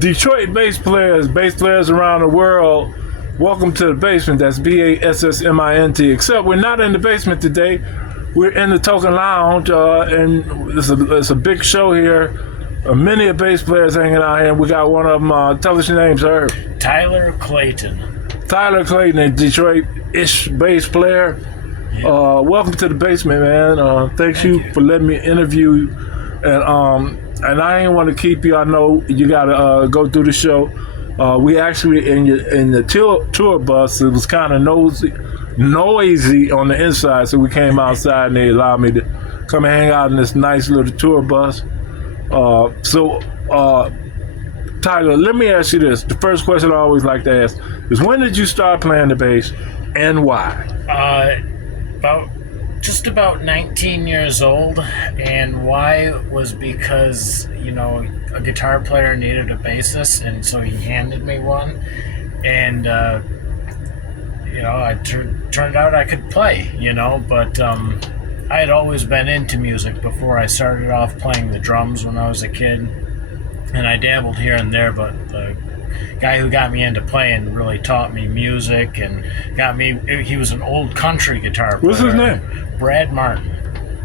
Detroit bass players around the world, welcome to the basement. That's BASSMINT. Except we're not in the basement today. We're in the Token Lounge, and it's a big show here. Many bass players hanging out here. We got one of them. Tell us your name, sir. Tyler Clayton. Tyler Clayton, a Detroit-ish bass player. Yeah. Welcome to the basement, man. Thank you for letting me interview you. And I ain't want to keep you. I know you got to go through the show. We actually, in the tour bus, it was kind of noisy on the inside, so we came outside and they allowed me to come and hang out in this nice little tour bus. Tyler, let me ask you this. The first question I always like to ask is, when did you start playing the bass and why? Just about 19 years old, and why was because, a guitar player needed a bassist, and so he handed me one, and, turned out I could play, but I had always been into music before. I started off playing the drums when I was a kid, and I dabbled here and there, but the guy who got me into playing really taught me music and he was an old country guitar player. What's his name? Brad Martin.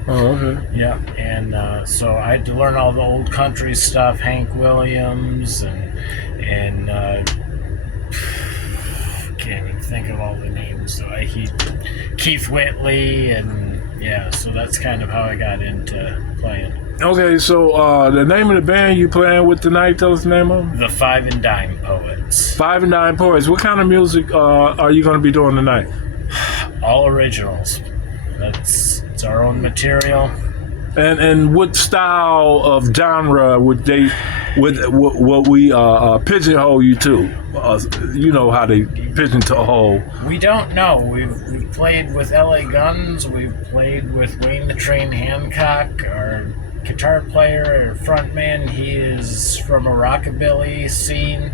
Oh, okay. Yeah, and so I had to learn all the old country stuff, Hank Williams, and can't even think of all the names. So Keith Whitley, and yeah, so that's kind of how I got into playing. Okay, so the name of the band you playing with tonight, tell us the name of them? The Five and Dime Poets. Five and Dime Poets. What kind of music are you going to be doing tonight? All originals. It's our own material. And what style of genre would we pigeonhole you to? You know how they pigeonhole. We don't know. We've played with LA Guns. We've played with Wayne the Train Hancock. Our guitar player or frontman, he is from a rockabilly scene.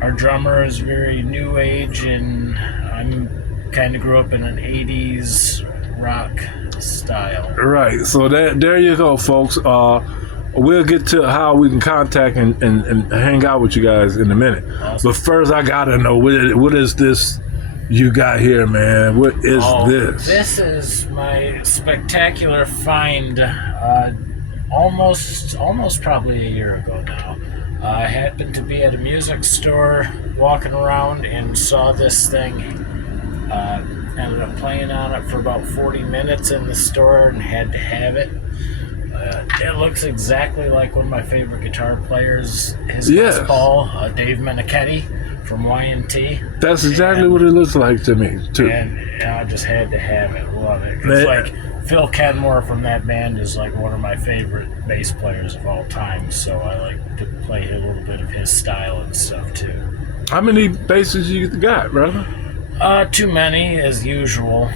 Our drummer is very new age, and I'm kind of grew up in an 80s rock style. Right. So there you go, folks. We'll get to how we can contact and hang out with you guys in a minute. Awesome. But first, I gotta know what is this you got here, man? What is this? This is my spectacular find. Almost probably a year ago now. I happened to be at a music store walking around and saw this thing. Ended up playing on it for about 40 minutes in the store and had to have it. It looks exactly like one of my favorite guitar players, his Les Paul, Dave Meniketti from Y&T. That's exactly what it looks like to me, too. And I just had to have it. Love it. It's like Phil Kenmore from that band is like one of my favorite bass players of all time, so I like to play a little bit of his style and stuff, too. How many basses you got, brother? Too many, as usual.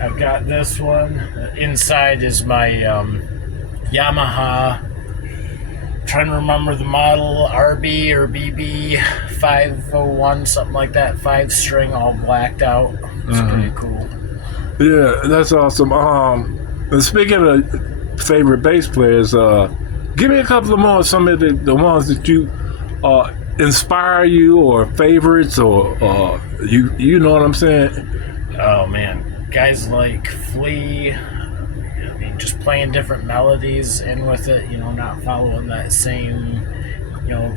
I've got this one. Inside is my Yamaha, trying to remember the model, RB or BB 501, something like that, 5-string, all blacked out. It's pretty cool. Yeah, that's awesome. And speaking of favorite bass players, give me a couple of more, some of the ones that you inspire you, or favorites, or you know what I'm saying? Oh man, guys like Flea. I mean, just playing different melodies in with it, not following that same,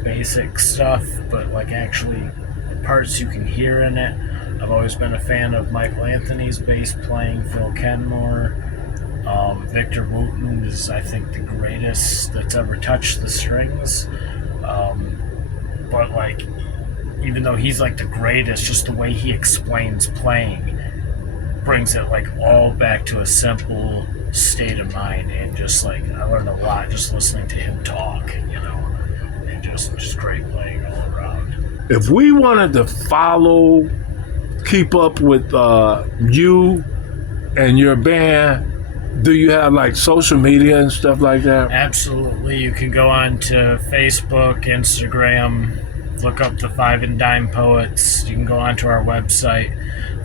basic stuff, but like actually parts you can hear in it. I've always been a fan of Michael Anthony's bass playing, Phil Kenmore. Victor Wooten is, I think, the greatest that's ever touched the strings. But like, even though he's like the greatest, just the way he explains playing brings it like all back to a simple state of mind, and just like I learned a lot just listening to him talk, and just great playing all around. If we wanted to keep up with you and your band, Do you have like social media and stuff like that? Absolutely. You can go on to Facebook, Instagram, look up the Five and Dime Poets. You can go onto our website.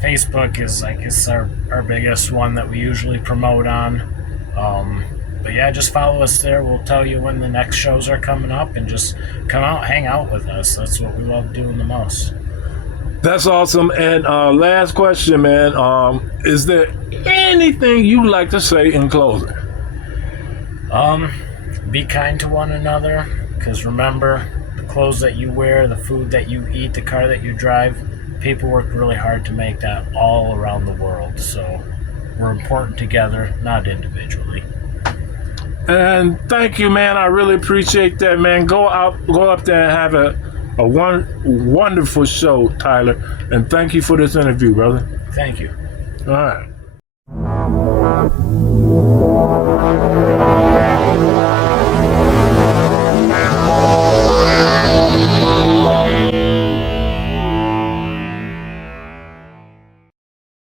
Facebook is, I guess, our biggest one that we usually promote on. But yeah, just follow us there. We'll tell you when the next shows are coming up, and just come out, hang out with us. That's what we love doing the most. That's awesome. And last question, man. Is there anything you'd like to say in closing? Be kind to one another, because remember, the clothes that you wear, the food that you eat, the car that you drive, people work really hard to make that all around the world. So we're important together, not individually. And thank you, man. I really appreciate that, man. Go up there and have a wonderful show, Tyler. And thank you for this interview, brother. Thank you. All right.